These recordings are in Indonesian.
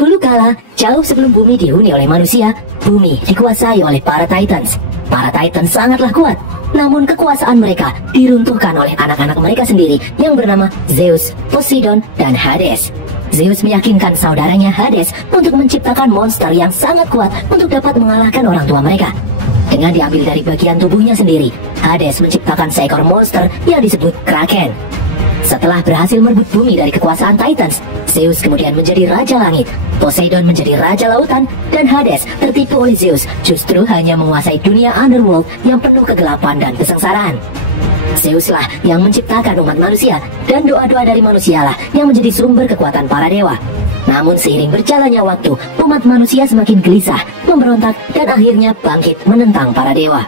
Dahulu kala, jauh sebelum bumi dihuni oleh manusia, bumi dikuasai oleh para Titans. Para Titans sangatlah kuat, namun kekuasaan mereka diruntuhkan oleh anak-anak mereka sendiri yang bernama Zeus, Poseidon, dan Hades. Zeus meyakinkan saudaranya Hades untuk menciptakan monster yang sangat kuat untuk dapat mengalahkan orang tua mereka. Dengan diambil dari bagian tubuhnya sendiri, Hades menciptakan seekor monster yang disebut Kraken. Setelah berhasil merebut bumi dari kekuasaan Titans, Zeus kemudian menjadi Raja Langit, Poseidon menjadi Raja Lautan, dan Hades tertipu oleh Zeus justru hanya menguasai dunia underworld yang penuh kegelapan dan kesengsaraan. Zeuslah yang menciptakan umat manusia, dan doa-doa dari manusialah yang menjadi sumber kekuatan para dewa. Namun seiring berjalannya waktu, umat manusia semakin gelisah, memberontak, dan akhirnya bangkit menentang para dewa.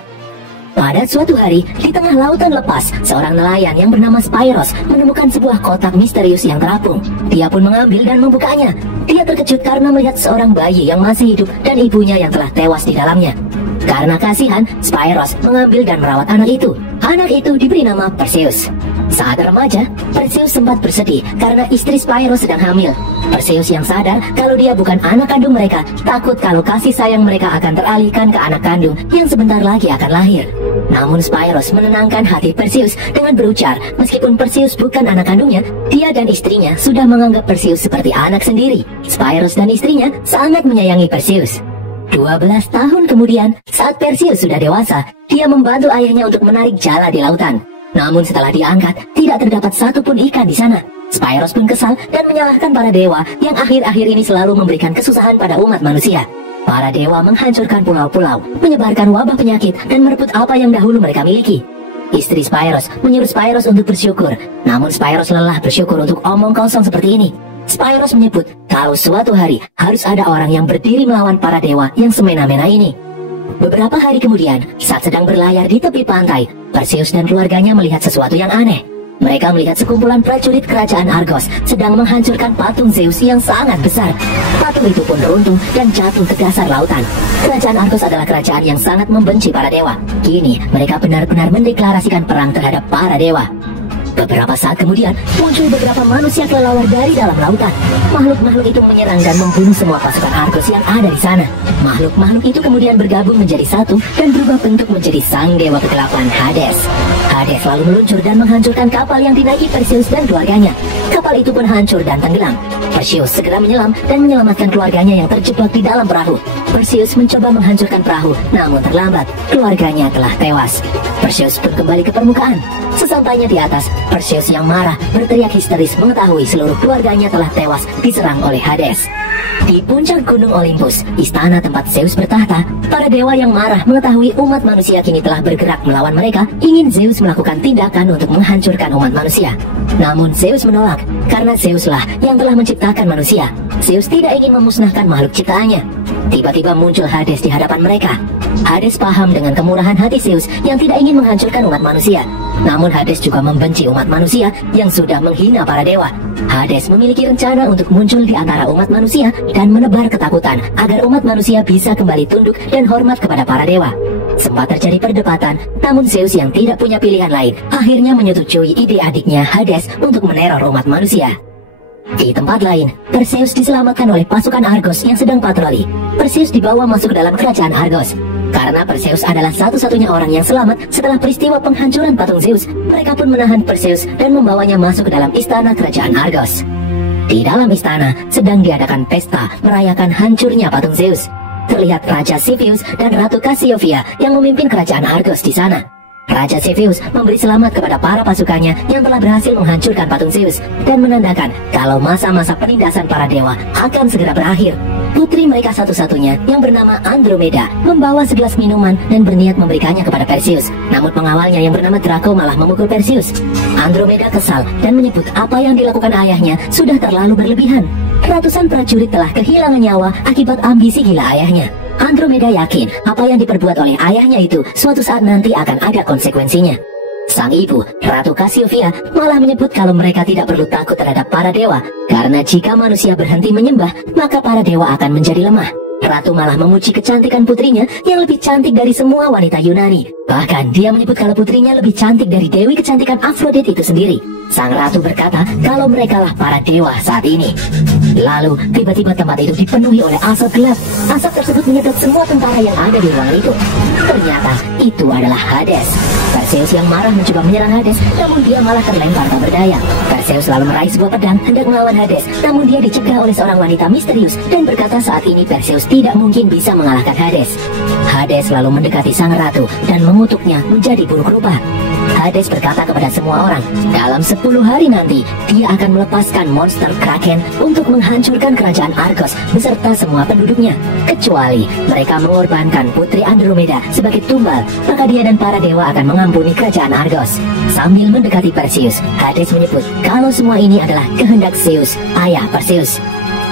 Pada suatu hari, di tengah lautan lepas, seorang nelayan yang bernama Spyros menemukan sebuah kotak misterius yang terapung. Dia pun mengambil dan membukanya. Dia terkejut karena melihat seorang bayi yang masih hidup dan ibunya yang telah tewas di dalamnya. Karena kasihan, Spyros mengambil dan merawat anak itu. Anak itu diberi nama Perseus. Saat remaja, Perseus sempat bersedih karena istri Spyros sedang hamil. Perseus yang sadar kalau dia bukan anak kandung mereka, takut kalau kasih sayang mereka akan teralihkan ke anak kandung yang sebentar lagi akan lahir. Namun Spyros menenangkan hati Perseus dengan berujar, meskipun Perseus bukan anak kandungnya, dia dan istrinya sudah menganggap Perseus seperti anak sendiri. Spyros dan istrinya sangat menyayangi Perseus. 12 tahun kemudian, saat Perseus sudah dewasa, dia membantu ayahnya untuk menarik jala di lautan. Namun setelah diangkat, tidak terdapat satupun ikan di sana. Spyros pun kesal dan menyalahkan para dewa yang akhir-akhir ini selalu memberikan kesusahan pada umat manusia. Para dewa menghancurkan pulau-pulau, menyebarkan wabah penyakit, dan merebut apa yang dahulu mereka miliki. Istri Spyros menyuruh Spyros untuk bersyukur, namun Spyros lelah bersyukur untuk omong kosong seperti ini. Spyros menyebut kalau suatu hari harus ada orang yang berdiri melawan para dewa yang semena-mena ini. Beberapa hari kemudian, saat sedang berlayar di tepi pantai, Perseus dan keluarganya melihat sesuatu yang aneh. Mereka melihat sekumpulan prajurit kerajaan Argos sedang menghancurkan patung Zeus yang sangat besar. Patung itu pun runtuh dan jatuh ke dasar lautan. Kerajaan Argos adalah kerajaan yang sangat membenci para dewa. Kini, mereka benar-benar mendeklarasikan perang terhadap para dewa. Beberapa saat kemudian, muncul beberapa manusia kelelawar dari dalam lautan. Makhluk-makhluk itu menyerang dan membunuh semua pasukan Argos yang ada di sana. Makhluk-makhluk itu kemudian bergabung menjadi satu dan berubah bentuk menjadi sang dewa kegelapan Hades. Hades lalu meluncur dan menghancurkan kapal yang dinaiki Perseus dan keluarganya. Kapal itu pun hancur dan tenggelam. Perseus segera menyelam dan menyelamatkan keluarganya yang terjebak di dalam perahu. Perseus mencoba menghancurkan perahu, namun terlambat. Keluarganya telah tewas. Perseus pun kembali ke permukaan. Sesampainya di atas, Perseus yang marah berteriak histeris mengetahui seluruh keluarganya telah tewas diserang oleh Hades. Di puncak gunung Olympus, istana tempat Zeus bertahta, para dewa yang marah mengetahui umat manusia kini telah bergerak melawan mereka, ingin Zeus melakukan tindakan untuk menghancurkan umat manusia. Namun Zeus menolak, karena Zeuslah yang telah menciptakan manusia. Zeus tidak ingin memusnahkan makhluk ciptaannya. Tiba-tiba muncul Hades di hadapan mereka. Hades paham dengan kemurahan hati Zeus yang tidak ingin menghancurkan umat manusia. Namun Hades juga membenci umat manusia yang sudah menghina para dewa. Hades memiliki rencana untuk muncul di antara umat manusia dan menebar ketakutan agar umat manusia bisa kembali tunduk dan hormat kepada para dewa. Sempat terjadi perdebatan, namun Zeus yang tidak punya pilihan lain akhirnya menyetujui ide adiknya Hades untuk meneror umat manusia. Di tempat lain, Perseus diselamatkan oleh pasukan Argos yang sedang patroli. Perseus dibawa masuk ke dalam kerajaan Argos. Karena Perseus adalah satu-satunya orang yang selamat setelah peristiwa penghancuran patung Zeus, mereka pun menahan Perseus dan membawanya masuk ke dalam istana kerajaan Argos. Di dalam istana sedang diadakan pesta merayakan hancurnya patung Zeus. Terlihat Raja Cepheus dan Ratu Cassiopeia yang memimpin kerajaan Argos di sana. Raja Cepheus memberi selamat kepada para pasukannya yang telah berhasil menghancurkan patung Zeus dan menandakan kalau masa-masa penindasan para dewa akan segera berakhir. Putri mereka satu-satunya yang bernama Andromeda membawa segelas minuman dan berniat memberikannya kepada Perseus. Namun pengawalnya yang bernama Draco malah memukul Perseus. Andromeda kesal dan menyebut apa yang dilakukan ayahnya sudah terlalu berlebihan. Ratusan prajurit telah kehilangan nyawa akibat ambisi gila ayahnya. Andromeda yakin apa yang diperbuat oleh ayahnya itu suatu saat nanti akan ada konsekuensinya. Sang ibu, Ratu Cassiopeia, malah menyebut kalau mereka tidak perlu takut terhadap para dewa, karena jika manusia berhenti menyembah, maka para dewa akan menjadi lemah. Ratu malah memuji kecantikan putrinya yang lebih cantik dari semua wanita Yunani. Bahkan dia menyebut kalau putrinya lebih cantik dari dewi kecantikan Aphrodite itu sendiri. Sang ratu berkata kalau merekalah para dewa saat ini. Lalu tiba-tiba tempat itu dipenuhi oleh asap gelap. Asap tersebut menyedot semua tentara yang ada di ruangan itu. Ternyata itu adalah Hades. Perseus yang marah mencoba menyerang Hades, namun dia malah terlempar tak berdaya. Perseus lalu meraih sebuah pedang hendak melawan Hades, namun dia dicegah oleh seorang wanita misterius dan berkata saat ini Perseus tidak mungkin bisa mengalahkan Hades. Hades lalu mendekati sang ratu dan mengutuknya menjadi buruk rupa. Hades berkata kepada semua orang, dalam 10 hari nanti dia akan melepaskan monster Kraken untuk menghancurkan kerajaan Argos beserta semua penduduknya, kecuali mereka mengorbankan putri Andromeda sebagai tumbal, maka dia dan para dewa akan mengampuni kerajaan Argos. Sambil mendekati Perseus, Hades menyebut kalau semua ini adalah kehendak Zeus, ayah Perseus.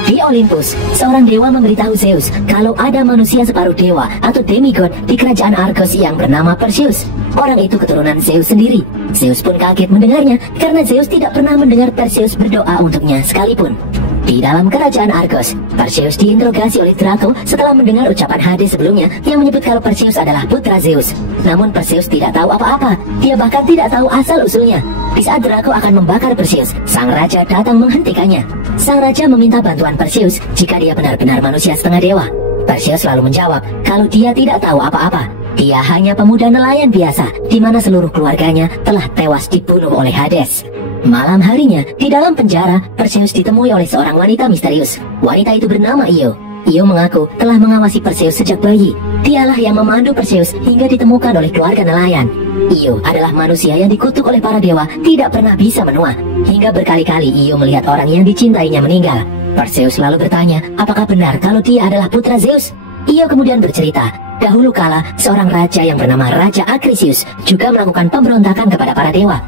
Di Olympus, seorang dewa memberitahu Zeus kalau ada manusia separuh dewa atau demigod di kerajaan Argos yang bernama Perseus. Orang itu keturunan Zeus sendiri. Zeus pun kaget mendengarnya karena Zeus tidak pernah mendengar Perseus berdoa untuknya sekalipun. Di dalam kerajaan Argos, Perseus diinterogasi oleh Draco setelah mendengar ucapan Hades sebelumnya yang menyebut kalau Perseus adalah putra Zeus. Namun Perseus tidak tahu apa-apa, dia bahkan tidak tahu asal-usulnya. Di saat Draco akan membakar Perseus, sang raja datang menghentikannya. Sang raja meminta bantuan Perseus jika dia benar-benar manusia setengah dewa. Perseus lalu menjawab kalau dia tidak tahu apa-apa. Dia hanya pemuda nelayan biasa, di mana seluruh keluarganya telah tewas dibunuh oleh Hades. Malam harinya, di dalam penjara, Perseus ditemui oleh seorang wanita misterius. Wanita itu bernama Io. Io mengaku telah mengawasi Perseus sejak bayi. Dialah yang memandu Perseus hingga ditemukan oleh keluarga nelayan. Io adalah manusia yang dikutuk oleh para dewa, tidak pernah bisa menua. Hingga berkali-kali Io melihat orang yang dicintainya meninggal. Perseus lalu bertanya, apakah benar kalau dia adalah putra Zeus? Io kemudian bercerita, dahulu kala seorang raja yang bernama Raja Acrisius juga melakukan pemberontakan kepada para dewa.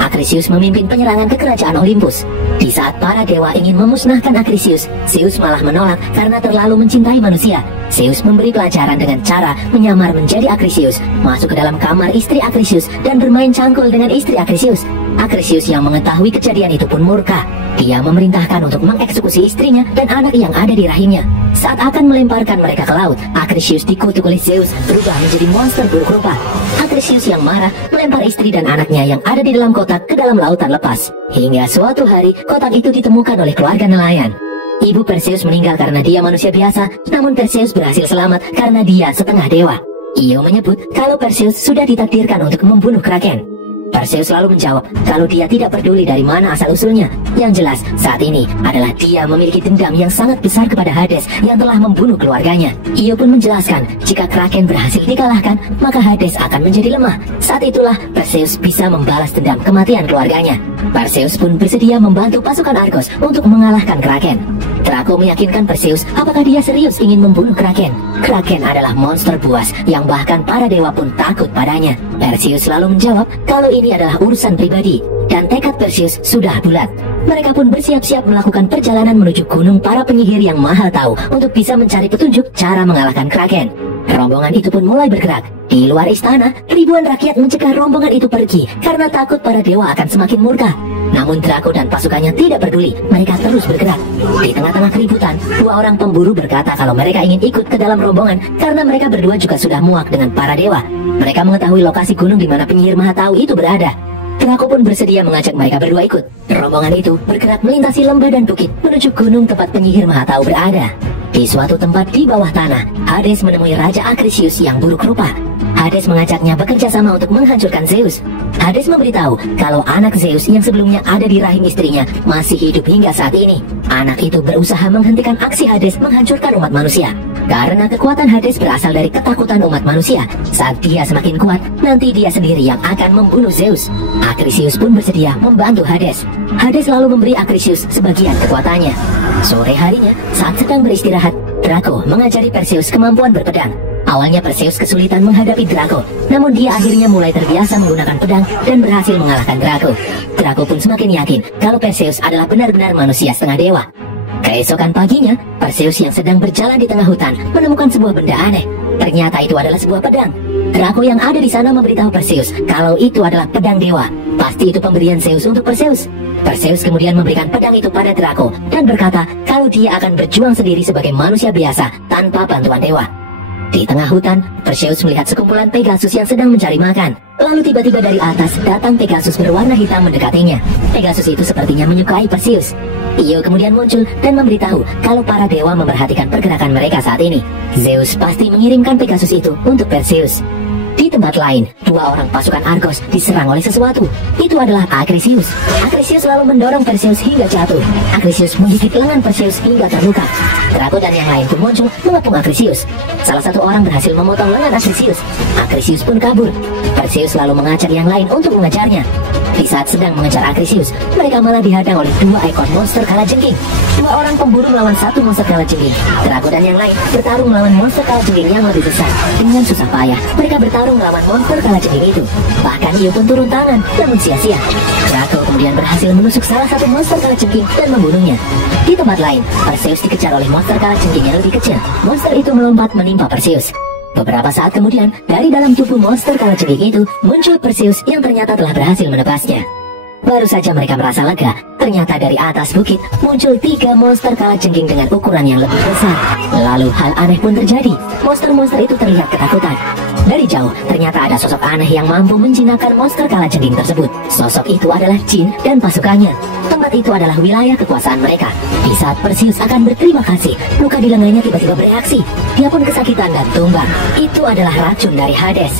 Acrisius memimpin penyerangan ke kerajaan Olympus. Di saat para dewa ingin memusnahkan Acrisius, Zeus malah menolak karena terlalu mencintai manusia. Zeus memberi pelajaran dengan cara menyamar menjadi Acrisius, masuk ke dalam kamar istri Acrisius dan bermain cangkul dengan istri Acrisius. Acrisius yang mengetahui kejadian itu pun murka. Dia memerintahkan untuk mengeksekusi istrinya dan anak yang ada di rahimnya. Saat akan melemparkan mereka ke laut, Acrisius dikutuk oleh Zeus berubah menjadi monster buruk rupa. Acrisius yang marah melempar istri dan anaknya yang ada di dalam kotak ke dalam lautan lepas. Hingga suatu hari, kotak itu ditemukan oleh keluarga nelayan. Ibu Perseus meninggal karena dia manusia biasa, namun Perseus berhasil selamat karena dia setengah dewa. Io menyebut kalau Perseus sudah ditakdirkan untuk membunuh Kraken. Perseus lalu menjawab kalau dia tidak peduli dari mana asal-usulnya. Yang jelas, saat ini adalah dia memiliki dendam yang sangat besar kepada Hades yang telah membunuh keluarganya. Io pun menjelaskan, jika Kraken berhasil dikalahkan, maka Hades akan menjadi lemah. Saat itulah Perseus bisa membalas dendam kematian keluarganya. Perseus pun bersedia membantu pasukan Argos untuk mengalahkan Kraken. Draco meyakinkan Perseus apakah dia serius ingin membunuh Kraken. Kraken adalah monster buas yang bahkan para dewa pun takut padanya. Perseus lalu menjawab kalau ini adalah urusan pribadi dan tekad Perseus sudah bulat. Mereka pun bersiap-siap melakukan perjalanan menuju gunung para penyihir yang mahal tahu untuk bisa mencari petunjuk cara mengalahkan Kraken. Rombongan itu pun mulai bergerak. Di luar istana, ribuan rakyat mencegah rombongan itu pergi karena takut para dewa akan semakin murka. Namun Draco dan pasukannya tidak peduli, mereka terus bergerak. Di tengah-tengah keributan, dua orang pemburu berkata kalau mereka ingin ikut ke dalam rombongan karena mereka berdua juga sudah muak dengan para dewa. Mereka mengetahui lokasi gunung di mana penyihir maha tahu itu berada. Draco pun bersedia mengajak mereka berdua ikut. Rombongan itu bergerak melintasi lembah dan bukit menuju gunung tempat penyihir maha tahu berada. Di suatu tempat di bawah tanah, Hades menemui Raja Acrisius yang buruk rupa. Hades mengajaknya bekerja sama untuk menghancurkan Zeus. Hades memberitahu kalau anak Zeus yang sebelumnya ada di rahim istrinya masih hidup hingga saat ini. Anak itu berusaha menghentikan aksi Hades menghancurkan umat manusia. Karena kekuatan Hades berasal dari ketakutan umat manusia. Saat dia semakin kuat, nanti dia sendiri yang akan membunuh Zeus. Acrisius pun bersedia membantu Hades. Hades lalu memberi Acrisius sebagian kekuatannya. Sore harinya, saat sedang beristirahat, Draco mengajari Perseus kemampuan berpedang. Awalnya Perseus kesulitan menghadapi Draco, namun dia akhirnya mulai terbiasa menggunakan pedang dan berhasil mengalahkan Draco. Draco pun semakin yakin kalau Perseus adalah benar-benar manusia setengah dewa. Keesokan paginya, Perseus yang sedang berjalan di tengah hutan menemukan sebuah benda aneh. Ternyata itu adalah sebuah pedang. Draco yang ada di sana memberitahu Perseus kalau itu adalah pedang dewa. Pasti itu pemberian Zeus untuk Perseus. Perseus kemudian memberikan pedang itu pada Draco dan berkata kalau dia akan berjuang sendiri sebagai manusia biasa tanpa bantuan dewa. Di tengah hutan, Perseus melihat sekumpulan Pegasus yang sedang mencari makan. Lalu tiba-tiba dari atas datang Pegasus berwarna hitam mendekatinya. Pegasus itu sepertinya menyukai Perseus. Io kemudian muncul dan memberitahu kalau para dewa memperhatikan pergerakan mereka saat ini. Zeus pasti mengirimkan Pegasus itu untuk Perseus. Di tempat lain, dua orang pasukan Argos diserang oleh sesuatu. Itu adalah Acrisius. Acrisius lalu mendorong Perseus hingga jatuh. Acrisius menggigit lengan Perseus hingga terluka. Draco dan yang lain pun muncul mengepung Acrisius. Salah satu orang berhasil memotong lengan Acrisius. Acrisius pun kabur. Perseus lalu mengajak yang lain untuk mengejarnya. Di saat sedang mengejar Acrisius, mereka malah dihadang oleh dua ekor monster kalajengking. Dua orang pemburu melawan satu monster kalajengking. Draco dan yang lain bertarung melawan monster kalajengking yang lebih besar. Dengan susah payah, mereka bertarung melawan monster kalajengking itu. Bahkan Io pun turun tangan, namun sia-sia. Draco kemudian berhasil menusuk salah satu monster kalajengking dan membunuhnya. Di tempat lain, Perseus dikejar oleh monster kalajengking yang lebih kecil. Monster itu melompat menimpa Perseus. Beberapa saat kemudian, dari dalam tubuh monster kalajengking itu muncul Perseus yang ternyata telah berhasil menebasnya. Baru saja mereka merasa lega, ternyata dari atas bukit muncul 3 monster kalajengking dengan ukuran yang lebih besar. Lalu hal aneh pun terjadi. Monster-monster itu terlihat ketakutan. Dari jauh, ternyata ada sosok aneh yang mampu menjinakkan monster kalajengking tersebut. Sosok itu adalah Jin dan pasukannya. Tempat itu adalah wilayah kekuasaan mereka. Di saat Perseus akan berterima kasih, luka di lengannya tiba-tiba bereaksi. Dia pun kesakitan dan tumbang. Itu adalah racun dari Hades.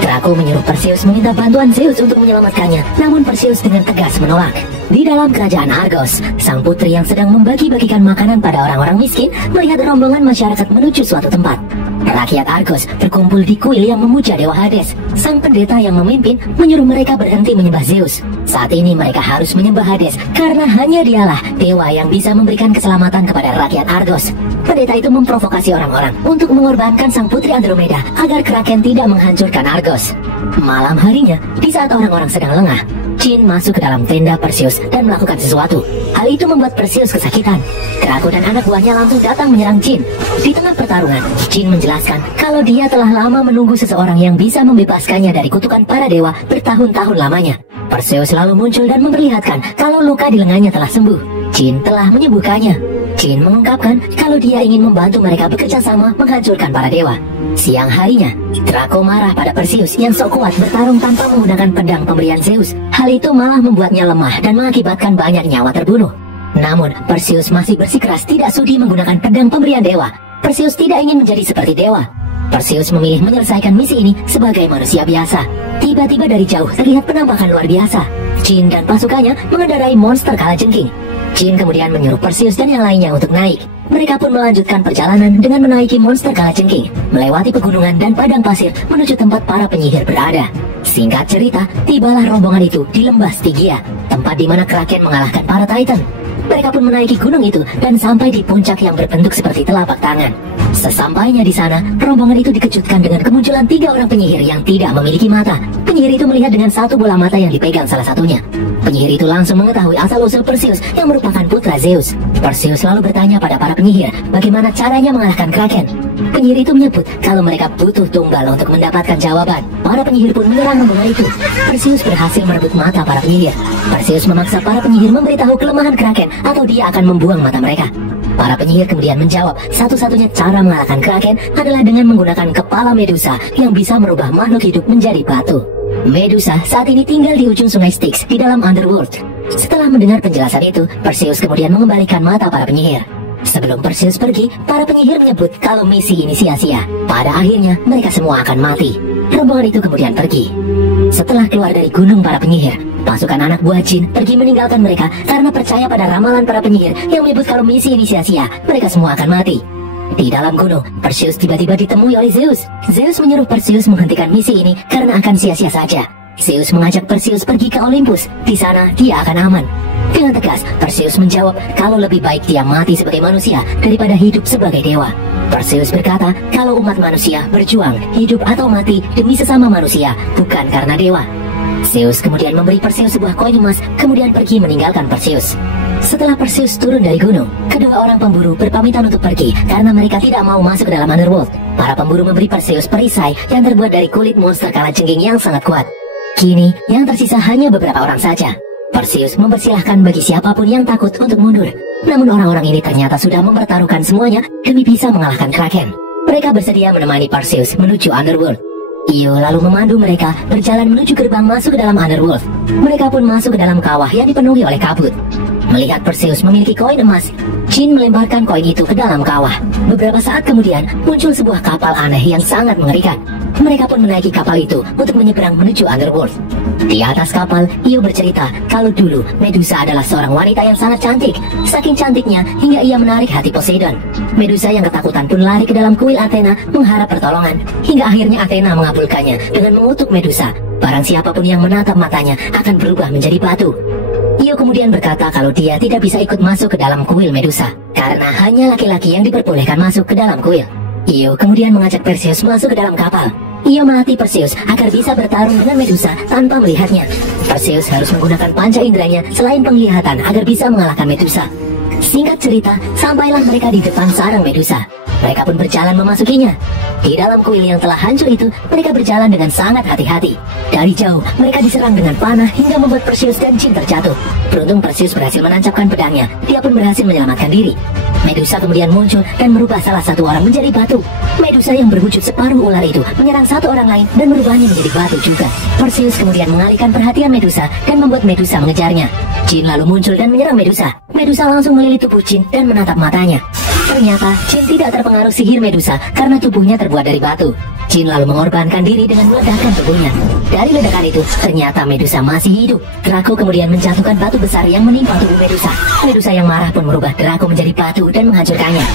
Draco menyuruh Perseus meminta bantuan Zeus untuk menyelamatkannya, namun Perseus dengan tegas menolak. Di dalam kerajaan Argos, sang putri yang sedang membagi-bagikan makanan pada orang-orang miskin melihat rombongan masyarakat menuju suatu tempat. Rakyat Argos berkumpul di kuil yang memuja dewa Hades. Sang pendeta yang memimpin menyuruh mereka berhenti menyembah Zeus. Saat ini mereka harus menyembah Hades karena hanya dialah dewa yang bisa memberikan keselamatan kepada rakyat Argos. Pendeta itu memprovokasi orang-orang untuk mengorbankan sang putri Andromeda agar Kraken tidak menghancurkan Argos. Malam harinya, di saat orang-orang sedang lengah, Jin masuk ke dalam tenda Perseus dan melakukan sesuatu. Hal itu membuat Perseus kesakitan. Draco dan anak buahnya langsung datang menyerang Jin. Di tengah pertarungan, Jin menjelaskan kalau dia telah lama menunggu seseorang yang bisa membebaskannya dari kutukan para dewa bertahun-tahun lamanya. Perseus lalu muncul dan memperlihatkan kalau luka di lengannya telah sembuh. Jin telah menyembuhkannya. Jin mengungkapkan kalau dia ingin membantu mereka bekerja sama menghancurkan para dewa. Siang harinya, Draco marah pada Perseus yang sok kuat bertarung tanpa menggunakan pedang pemberian Zeus. Hal itu malah membuatnya lemah dan mengakibatkan banyak nyawa terbunuh. Namun, Perseus masih bersikeras tidak sudi menggunakan pedang pemberian dewa. Perseus tidak ingin menjadi seperti dewa. Perseus memilih menyelesaikan misi ini sebagai manusia biasa. Tiba-tiba dari jauh terlihat penampakan luar biasa. Jin dan pasukannya mengendarai monster kalajengking. Jin kemudian menyuruh Perseus dan yang lainnya untuk naik. Mereka pun melanjutkan perjalanan dengan menaiki monster kalajengking, melewati pegunungan dan padang pasir menuju tempat para penyihir berada. Singkat cerita, tibalah rombongan itu di lembah Stygia, tempat di mana Kraken mengalahkan para Titan. Mereka pun menaiki gunung itu dan sampai di puncak yang berbentuk seperti telapak tangan. Sesampainya di sana, rombongan itu dikejutkan dengan kemunculan 3 orang penyihir yang tidak memiliki mata. Penyihir itu melihat dengan satu bola mata yang dipegang salah satunya. Penyihir itu langsung mengetahui asal-usul Perseus yang merupakan putra Zeus. Perseus lalu bertanya pada para penyihir bagaimana caranya mengalahkan Kraken. Penyihir itu menyebut kalau mereka butuh tumbal untuk mendapatkan jawaban. Para penyihir pun menyerang rombongan itu. Perseus berhasil merebut mata para penyihir. Perseus memaksa para penyihir memberitahu kelemahan Kraken atau dia akan membuang mata mereka. Para penyihir kemudian menjawab satu-satunya cara mengalahkan Kraken adalah dengan menggunakan kepala Medusa yang bisa merubah makhluk hidup menjadi batu. Medusa saat ini tinggal di ujung sungai Styx di dalam Underworld. Setelah mendengar penjelasan itu, Perseus kemudian mengembalikan mata para penyihir. Sebelum Perseus pergi, para penyihir menyebut kalau misi ini sia-sia. Pada akhirnya, mereka semua akan mati. Rombongan itu kemudian pergi. Setelah keluar dari gunung para penyihir, pasukan anak buah Jin pergi meninggalkan mereka karena percaya pada ramalan para penyihir yang menyebut kalau misi ini sia-sia, mereka semua akan mati. Di dalam gunung, Perseus tiba-tiba ditemui oleh Zeus. Zeus menyuruh Perseus menghentikan misi ini karena akan sia-sia saja. Zeus mengajak Perseus pergi ke Olympus. Di sana, dia akan aman. Dengan tegas, Perseus menjawab kalau lebih baik dia mati sebagai manusia daripada hidup sebagai dewa. Perseus berkata kalau umat manusia berjuang, hidup atau mati demi sesama manusia, bukan karena dewa. Zeus kemudian memberi Perseus sebuah koin emas, kemudian pergi meninggalkan Perseus. Setelah Perseus turun dari gunung, kedua orang pemburu berpamitan untuk pergi karena mereka tidak mau masuk ke dalam Underworld. Para pemburu memberi Perseus perisai yang terbuat dari kulit monster kalajengking yang sangat kuat. Kini, yang tersisa hanya beberapa orang saja. Perseus mempersilahkan bagi siapapun yang takut untuk mundur. Namun orang-orang ini ternyata sudah mempertaruhkan semuanya demi bisa mengalahkan Kraken. Mereka bersedia menemani Perseus menuju Underworld. Io lalu memandu mereka berjalan menuju gerbang masuk ke dalam Underworld. Mereka pun masuk ke dalam kawah yang dipenuhi oleh kabut. Melihat Perseus memiliki koin emas, Jin melemparkan koin itu ke dalam kawah. Beberapa saat kemudian muncul sebuah kapal aneh yang sangat mengerikan. Mereka pun menaiki kapal itu untuk menyeberang menuju Underworld. Di atas kapal, Io bercerita kalau dulu Medusa adalah seorang wanita yang sangat cantik. Saking cantiknya hingga ia menarik hati Poseidon. Medusa yang ketakutan pun lari ke dalam kuil Athena mengharap pertolongan. Hingga akhirnya Athena mengabulkannya dengan mengutuk Medusa. Barang siapapun yang menatap matanya akan berubah menjadi batu. Io kemudian berkata kalau dia tidak bisa ikut masuk ke dalam kuil Medusa karena hanya laki-laki yang diperbolehkan masuk ke dalam kuil. Io kemudian mengajak Perseus masuk ke dalam kapal. Io melatih Perseus agar bisa bertarung dengan Medusa tanpa melihatnya. Perseus harus menggunakan panca inderanya selain penglihatan agar bisa mengalahkan Medusa. Singkat cerita, sampailah mereka di depan sarang Medusa. Mereka pun berjalan memasukinya. Di dalam kuil yang telah hancur itu, mereka berjalan dengan sangat hati-hati. Dari jauh, mereka diserang dengan panah hingga membuat Perseus dan Jin terjatuh. Beruntung Perseus berhasil menancapkan pedangnya. Dia pun berhasil menyelamatkan diri. Medusa kemudian muncul dan merubah salah satu orang menjadi batu. Medusa yang berwujud separuh ular itu menyerang satu orang lain dan merubahnya menjadi batu juga. Perseus kemudian mengalihkan perhatian Medusa dan membuat Medusa mengejarnya. Jin lalu muncul dan menyerang Medusa. Medusa langsung melilit tubuh Jin dan menatap matanya. Ternyata Jin tidak terpengaruh sihir Medusa karena tubuhnya terbuat dari batu. Jin lalu mengorbankan diri dengan meledakkan tubuhnya. Dari ledakan itu, ternyata Medusa masih hidup. Draco kemudian menjatuhkan batu besar yang menimpa tubuh Medusa. Medusa yang marah pun merubah Draco menjadi batu dan menghancurkannya.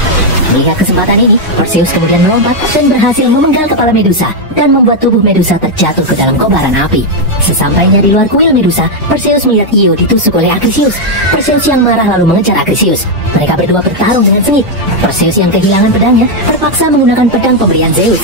Melihat kesempatan ini, Perseus kemudian melompat dan berhasil memenggal kepala Medusa dan membuat tubuh Medusa terjatuh ke dalam kobaran api. Sesampainya di luar kuil Medusa, Perseus melihat Io ditusuk oleh Acrisius. Perseus yang marah lalu mengejar Acrisius. Mereka berdua bertarung dengan sengit. Perseus yang kehilangan pedangnya terpaksa menggunakan pedang pemberian Zeus.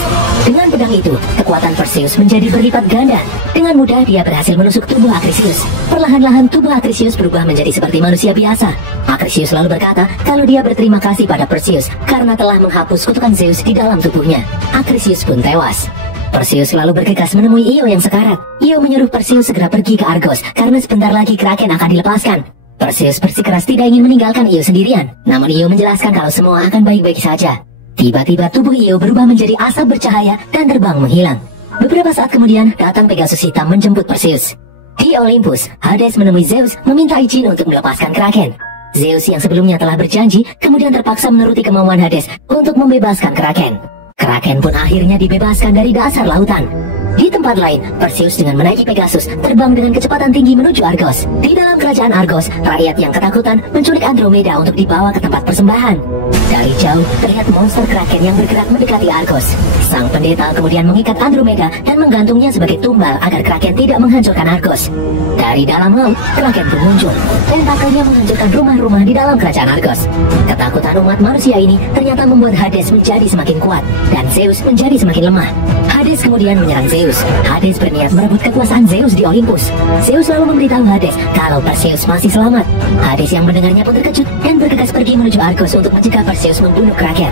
Dengan pedang itu, kekuatan Perseus menjadi berlipat ganda. Dengan mudah dia berhasil menusuk tubuh Acrisius. Perlahan-lahan tubuh Acrisius berubah menjadi seperti manusia biasa. Acrisius lalu berkata kalau dia berterima kasih pada Perseus karena telah menghapus kutukan Zeus di dalam tubuhnya. Acrisius pun tewas. Perseus lalu bergegas menemui Io yang sekarat. Io menyuruh Perseus segera pergi ke Argos karena sebentar lagi Kraken akan dilepaskan. Perseus bersikeras tidak ingin meninggalkan Io sendirian. Namun Io menjelaskan kalau semua akan baik-baik saja. Tiba-tiba tubuh Io berubah menjadi asap bercahaya dan terbang menghilang. Beberapa saat kemudian datang Pegasus hitam menjemput Perseus. Di Olympus, Hades menemui Zeus meminta izin untuk melepaskan Kraken. Zeus yang sebelumnya telah berjanji kemudian terpaksa menuruti kemauan Hades untuk membebaskan Kraken. Kraken pun akhirnya dibebaskan dari dasar lautan. Di tempat lain, Perseus dengan menaiki Pegasus terbang dengan kecepatan tinggi menuju Argos. Di dalam kerajaan Argos, rakyat yang ketakutan menculik Andromeda untuk dibawa ke tempat persembahan. Dari jauh, terlihat monster Kraken yang bergerak mendekati Argos. Sang pendeta kemudian mengikat Andromeda dan menggantungnya sebagai tumbal agar Kraken tidak menghancurkan Argos. Dari dalam laut, Kraken pun muncul. Tentakelnya menghancurkan rumah-rumah di dalam kerajaan Argos. Ketakutan umat manusia ini ternyata membuat Hades menjadi semakin kuat dan Zeus menjadi semakin lemah. Hades kemudian menyerang Zeus. Hades berniat merebut kekuasaan Zeus di Olympus. Zeus lalu memberitahu Hades kalau Perseus masih selamat. Hades yang mendengarnya pun terkejut dan bergegas pergi menuju Argos untuk mencegah Perseus membunuh Kraken.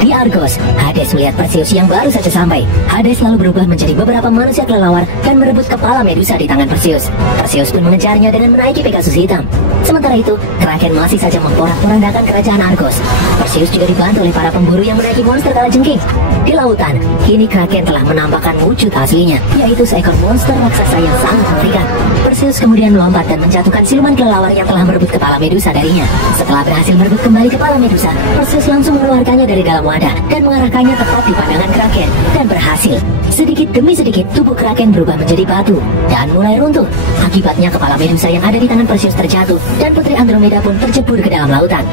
Di Argos, Hades melihat Perseus yang baru saja sampai. Hades lalu berubah menjadi beberapa manusia kelelawar dan merebut kepala Medusa di tangan Perseus. Perseus pun mengejarnya dengan menaiki Pegasus hitam. Sementara itu, Kraken masih saja memporak-porandakan kerajaan Argos. Perseus juga dibantu oleh para pemburu yang menaiki monster kalajengking. Di lautan, kini Kraken telah menampakkan wujud aslinya, yaitu seekor monster raksasa yang sangat mengerikan. Perseus kemudian melompat dan menjatuhkan siluman kelelawar yang telah merebut kepala Medusa darinya. Setelah berhasil merebut kembali kepala Medusa, Perseus langsung mengeluarkannya dari dalam wadah dan mengarahkannya tepat di pandangan Kraken dan berhasil. Sedikit demi sedikit tubuh Kraken berubah menjadi batu dan mulai runtuh. Akibatnya kepala Medusa yang ada di tangan Perseus terjatuh dan Putri Andromeda pun tercebur ke dalam lautan.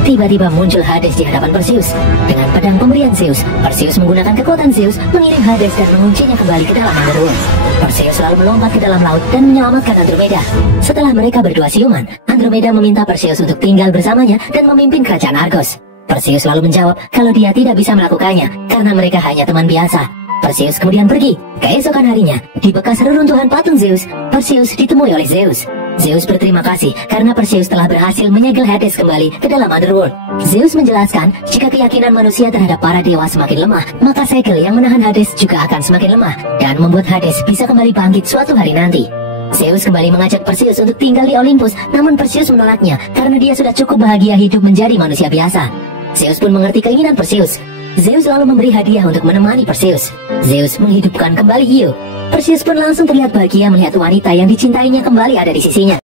Tiba-tiba muncul Hades di hadapan Perseus. Dengan pedang pemberian Zeus, Perseus menggunakan kekuatan Zeus mengirim Hades dan menguncinya kembali ke dalam Underworld. Perseus lalu melompat ke dalam laut dan menyelamatkan Andromeda. Setelah mereka berdua siuman, Andromeda meminta Perseus untuk tinggal bersamanya dan memimpin kerajaan Argos. Perseus lalu menjawab kalau dia tidak bisa melakukannya karena mereka hanya teman biasa. Perseus kemudian pergi. Keesokan harinya, di bekas reruntuhan patung Zeus, Perseus ditemui oleh Zeus. Zeus berterima kasih karena Perseus telah berhasil menyegel Hades kembali ke dalam Underworld. Zeus menjelaskan jika keyakinan manusia terhadap para dewa semakin lemah, maka segel yang menahan Hades juga akan semakin lemah dan membuat Hades bisa kembali bangkit suatu hari nanti. Zeus kembali mengajak Perseus untuk tinggal di Olympus, namun Perseus menolaknya karena dia sudah cukup bahagia hidup menjadi manusia biasa. Zeus pun mengerti keinginan Perseus. Zeus lalu memberi hadiah untuk menemani Perseus. Zeus menghidupkan kembali Io. Perseus pun langsung terlihat bahagia melihat wanita yang dicintainya kembali ada di sisinya.